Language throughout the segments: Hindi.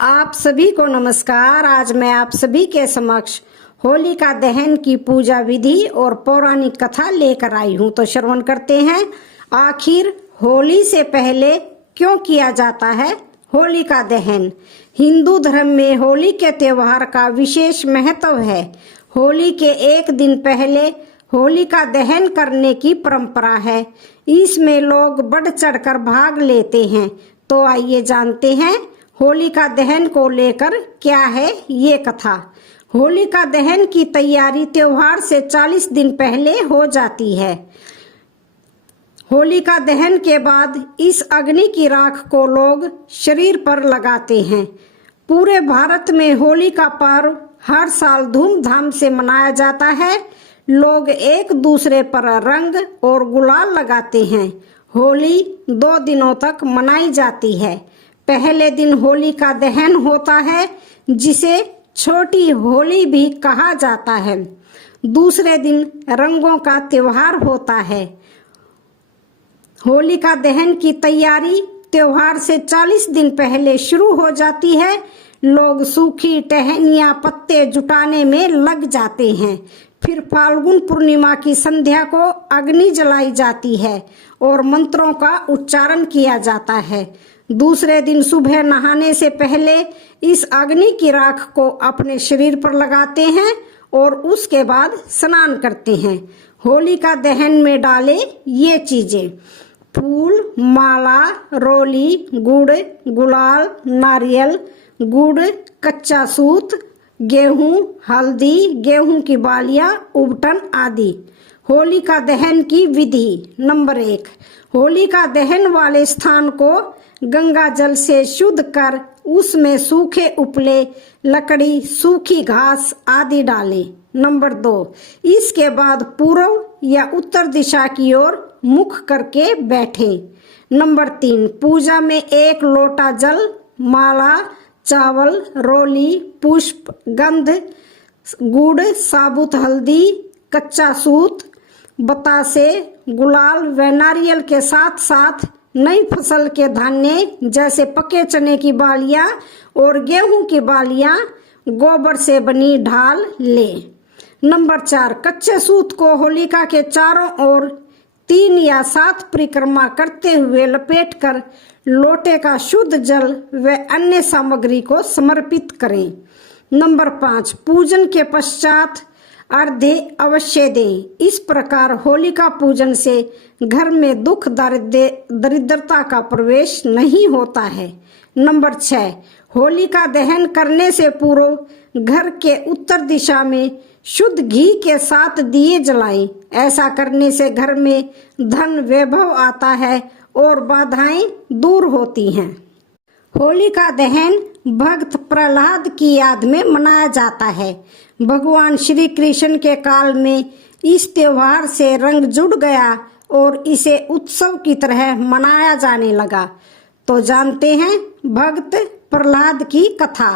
आप सभी को नमस्कार। आज मैं आप सभी के समक्ष होलिका दहन की पूजा विधि और पौराणिक कथा लेकर आई हूँ। तो श्रवण करते हैं। आखिर होली से पहले क्यों किया जाता है होलिका दहन? हिंदू धर्म में होली के त्योहार का विशेष महत्व है। होली के एक दिन पहले होलिका दहन करने की परंपरा है। इसमें लोग बढ़ चढ़कर भाग लेते हैं। तो आइए जानते हैं होलिका दहन को लेकर क्या है ये कथा। होलिका दहन की तैयारी त्योहार से 40 दिन पहले हो जाती है। होलिका दहन के बाद इस अग्नि की राख को लोग शरीर पर लगाते हैं। पूरे भारत में होली का पर्व हर साल धूमधाम से मनाया जाता है। लोग एक दूसरे पर रंग और गुलाल लगाते हैं। होली 2 दिनों तक मनाई जाती है। पहले दिन होलिका दहन होता है, जिसे छोटी होली भी कहा जाता है। दूसरे दिन रंगों का त्योहार होता है। होलिका दहन की तैयारी त्योहार से 40 दिन पहले शुरू हो जाती है। लोग सूखी टहनियां पत्ते जुटाने में लग जाते हैं। फिर फाल्गुन पूर्णिमा की संध्या को अग्नि जलाई जाती है और मंत्रों का उच्चारण किया जाता है। दूसरे दिन सुबह नहाने से पहले इस अग्नि की राख को अपने शरीर पर लगाते हैं और उसके बाद स्नान करते हैं। होलिका दहन में डाले ये चीजें: फूल, माला, रोली, गुड़, गुलाल, नारियल, गुड़, कच्चा सूत, गेहूं, हल्दी, गेहूं की बालियां, उबटन आदि। होलिका दहन की विधि। नंबर 1, होलिका दहन वाले स्थान को गंगा जल से शुद्ध कर उसमें सूखे उपले, लकड़ी, सूखी घास आदि डालें। नंबर 2, इसके बाद पूर्व या उत्तर दिशा की ओर मुख करके बैठें। नंबर 3, पूजा में 1 लोटा जल, माला, चावल, रोली, पुष्प, गंध, गुड़, साबुत हल्दी, कच्चा सूत, बतासे, गुलाल व नारियल के साथ साथ नई फसल के धान्य जैसे पके चने की बालियां और गेहूं की बालियां, गोबर से बनी ढाल ले। नंबर 4, कच्चे सूत को होलिका के चारों ओर 3 या 7 परिक्रमा करते हुए लपेटकर लोटे का शुद्ध जल व अन्य सामग्री को समर्पित करें। नंबर 5, पूजन के पश्चात अर्घ्य अवश्य दें। इस प्रकार होलिका पूजन से घर में दुख दरिद्रता का प्रवेश नहीं होता है। नंबर 6, होलिका दहन करने से पूर्व घर के उत्तर दिशा में शुद्ध घी के साथ दिए जलाएं। ऐसा करने से घर में धन वैभव आता है और बाधाएं दूर होती हैं। होलिका दहन भक्त प्रहलाद की याद में मनाया जाता है। भगवान श्री कृष्ण के काल में इस त्योहार से रंग जुड़ गया और इसे उत्सव की तरह मनाया जाने लगा। तो जानते हैं भक्त प्रहलाद की कथा।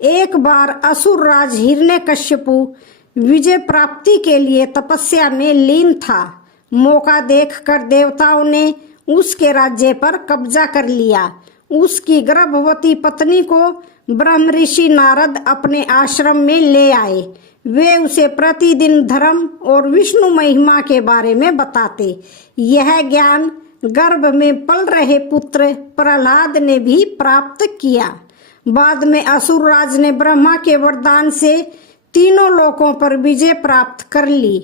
एक बार असुर राज हिरण्यकश्यपु विजय प्राप्ति के लिए तपस्या में लीन था। मौका देखकर देवताओं ने उसके राज्य पर कब्जा कर लिया। उसकी गर्भवती पत्नी को ब्रह्म ऋषि नारद अपने आश्रम में ले आए। वे उसे प्रतिदिन धर्म और विष्णु महिमा के बारे में बताते। यह ज्ञान गर्भ में पल रहे पुत्र प्रहलाद ने भी प्राप्त किया। बाद में असुर राज ने ब्रह्मा के वरदान से तीनों लोकों पर विजय प्राप्त कर ली।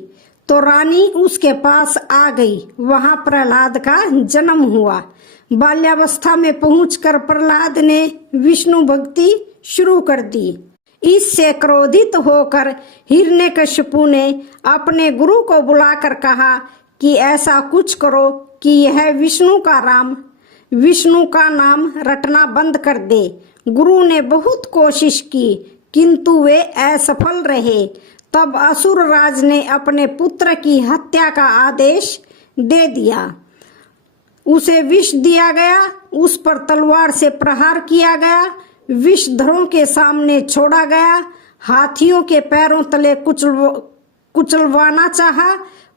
तो रानी उसके पास आ गई। वहां प्रहलाद का जन्म हुआ। बाल्यावस्था में पहुंचकर प्रहलाद ने विष्णु भक्ति शुरू कर दी। इससे क्रोधित होकर हिरण्यकश्यपु ने अपने गुरु को बुलाकर कहा कि ऐसा कुछ करो कि यह विष्णु का नाम रटना बंद कर दे। गुरु ने बहुत कोशिश की, किंतु वे असफल रहे। तब असुर राज ने अपने पुत्र की हत्या का आदेश दे दिया। उसे विष दिया गया, उस पर तलवार से प्रहार किया गया, विषधरों के सामने छोड़ा गया, हाथियों के पैरों तले कुचलवाना चाहा,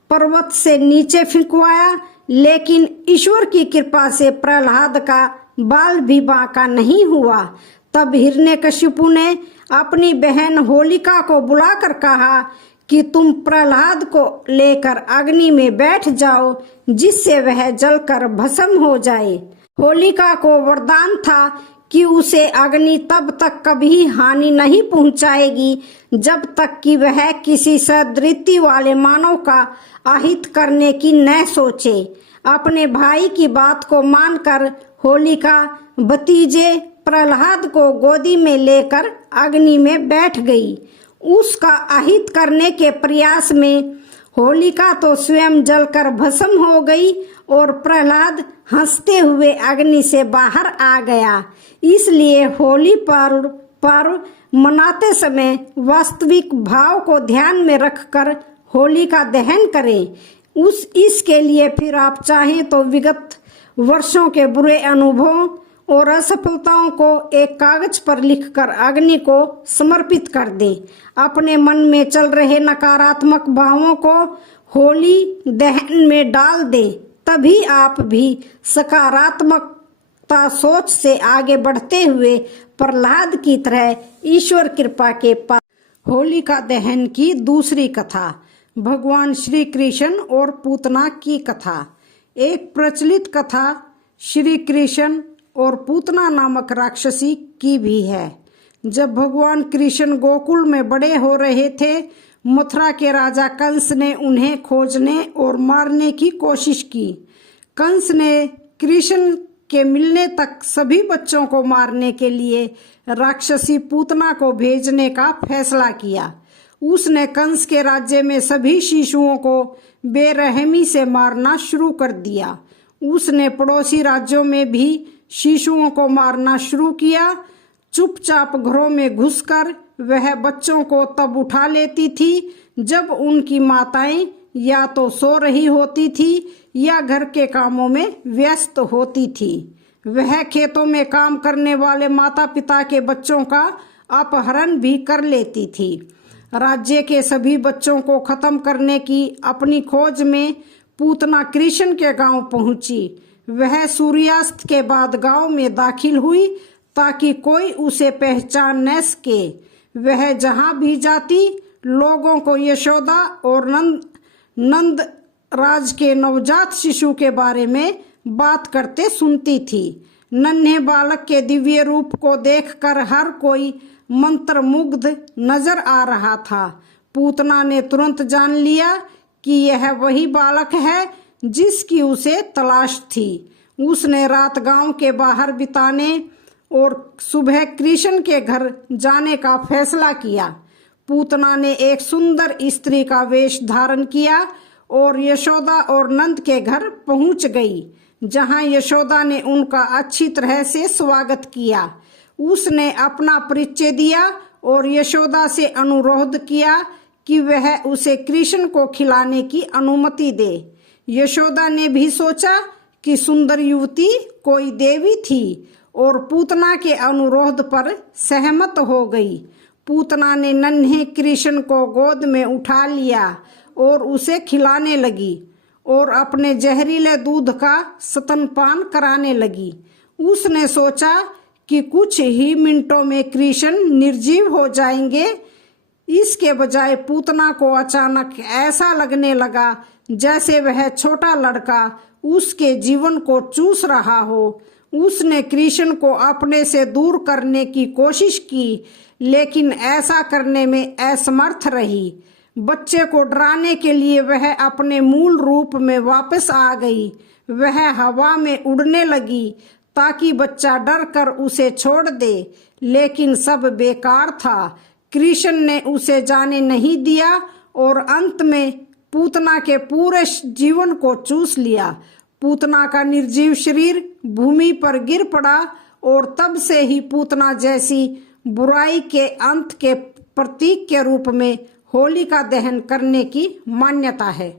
पर्वत से नीचे फेंकवाया, लेकिन ईश्वर की कृपा से प्रहलाद का बाल भी बांका नहीं हुआ। तब हिरण्यकशिपु ने अपनी बहन होलिका को बुलाकर कहा कि तुम प्रहलाद को लेकर अग्नि में बैठ जाओ, जिससे वह जलकर भस्म हो जाए। होलिका को वरदान था कि उसे अग्नि तब तक कभी हानि नहीं पहुंचाएगी जब तक कि वह किसी सदृति वाले मानव का अहित करने की न सोचे। अपने भाई की बात को मानकर होलिका भतीजे प्रहलाद को गोदी में लेकर अग्नि में बैठ गई। उसका अहित करने के प्रयास में होलिका तो स्वयं जलकर भस्म हो गई और प्रहलाद हंसते हुए अग्नि से बाहर आ गया। इसलिए होली पर्व मनाते समय वास्तविक भाव को ध्यान में रखकर होली का दहन करें। इसके लिए फिर आप चाहें तो विगत वर्षों के बुरे अनुभवों और असफलताओं को एक कागज पर लिखकर अग्नि को समर्पित कर दें। अपने मन में चल रहे नकारात्मक भावों को होली दहन में डाल दें, तभी आप भी सकारात्मकता सोच से आगे बढ़ते हुए प्रहलाद की तरह ईश्वर कृपा के पास। होलिका दहन की दूसरी कथा, भगवान श्री कृष्ण और पूतना की कथा। एक प्रचलित कथा श्री कृष्ण और पूतना नामक राक्षसी की भी है। जब भगवान कृष्ण गोकुल में बड़े हो रहे थे, मथुरा के राजा कंस ने उन्हें खोजने और मारने की कोशिश की। कंस ने कृष्ण के मिलने तक सभी बच्चों को मारने के लिए राक्षसी पूतना को भेजने का फैसला किया। उसने कंस के राज्य में सभी शिशुओं को बेरहमी से मारना शुरू कर दिया। उसने पड़ोसी राज्यों में भी शिशुओं को मारना शुरू किया। चुपचाप घरों में घुसकर वह बच्चों को तब उठा लेती थी जब उनकी माताएं या तो सो रही होती थी या घर के कामों में व्यस्त होती थी। वह खेतों में काम करने वाले माता पिता के बच्चों का अपहरण भी कर लेती थी। राज्य के सभी बच्चों को खत्म करने की अपनी खोज में पूतना कृष्ण के गांव पहुंची। वह सूर्यास्त के बाद गांव में दाखिल हुई ताकि कोई उसे पहचान न सके। वह जहां भी जाती लोगों को यशोदा और नंद राज के नवजात शिशु के बारे में बात करते सुनती थी। नन्हे बालक के दिव्य रूप को देखकर हर कोई मंत्रमुग्ध नजर आ रहा था। पूतना ने तुरंत जान लिया कि यह वही बालक है जिसकी उसे तलाश थी। उसने रात गांव के बाहर बिताने और सुबह कृष्ण के घर जाने का फैसला किया। पूतना ने एक सुंदर स्त्री का वेश धारण किया और यशोदा और नंद के घर पहुंच गई, जहां यशोदा ने उनका अच्छी तरह से स्वागत किया। उसने अपना परिचय दिया और यशोदा से अनुरोध किया कि वह उसे कृष्ण को खिलाने की अनुमति दे। यशोदा ने भी सोचा कि सुंदर युवती कोई देवी थी और पूतना के अनुरोध पर सहमत हो गई। पूतना ने नन्हे कृष्ण को गोद में उठा लिया और उसे खिलाने लगी और अपने जहरीले दूध का स्तनपान कराने लगी। उसने सोचा कि कुछ ही मिनटों में कृष्ण निर्जीव हो जाएंगे। इसके बजाय पूतना को अचानक ऐसा लगने लगा जैसे वह छोटा लड़का उसके जीवन को चूस रहा हो। उसने कृष्ण को अपने से दूर करने की कोशिश की, लेकिन ऐसा करने में असमर्थ रही। बच्चे को डराने के लिए वह अपने मूल रूप में वापस आ गई। वह हवा में उड़ने लगी ताकि बच्चा डर कर उसे छोड़ दे, लेकिन सब बेकार था। कृष्ण ने उसे जाने नहीं दिया और अंत में पूतना के पूरे जीवन को चूस लिया। पूतना का निर्जीव शरीर भूमि पर गिर पड़ा और तब से ही पूतना जैसी बुराई के अंत के प्रतीक के रूप में होलिका दहन करने की मान्यता है।